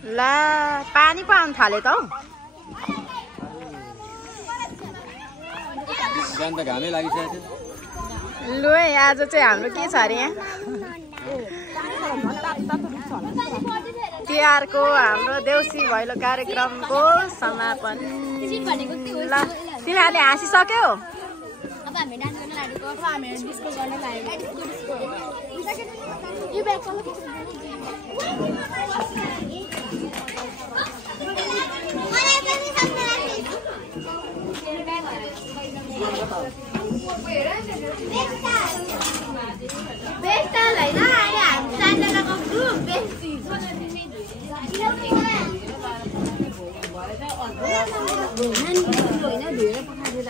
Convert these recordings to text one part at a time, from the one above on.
ला पानी पो आउन थाल्यो त हौ। बिहान त घामै लागिसकेको थियो। लु है आज चाहिँ हाम्रो के छ अरे यहाँ तिहारको हाम्रो देउसी भैलो कार्यक्रमको समापन। ल तिमीहरूले हाँसिसक्यौ? अब हामी डान्स गर्न लागेको अब हामीहरू डिस्को गर्न लागेको यो ब्याग कलर के छ बेस्टल हैन अहिले हामी चारजनाको ग्रुप बेस्टी हैन धेरै पठाइदिए त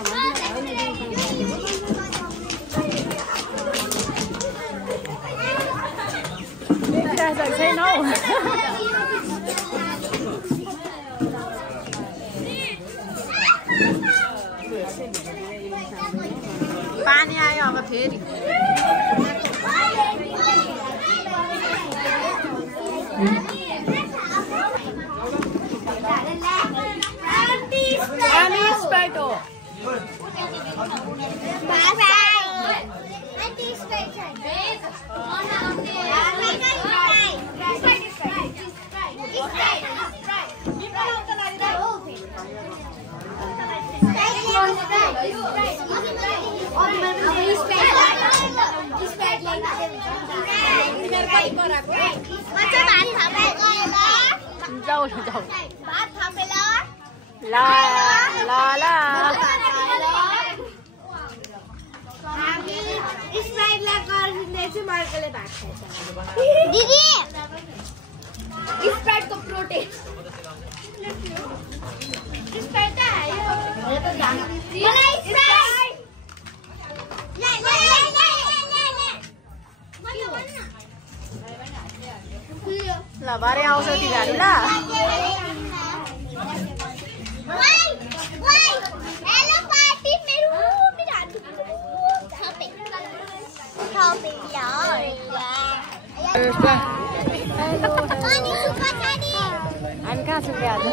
छैन हौ। पानी आयो अब फेरि। जाऊ जाऊ ल ल ल दिदी स्प्राइटको प्रोटेस्ट स्प्राइट त आयो त जान मलाई स्प्राइट ल भरे आउँछ तिमीहरू ल। हामी कहाँ छौँ आज?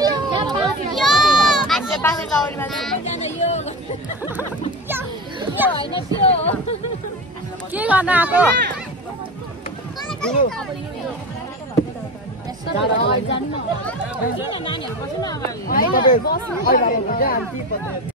के गर्न आएको?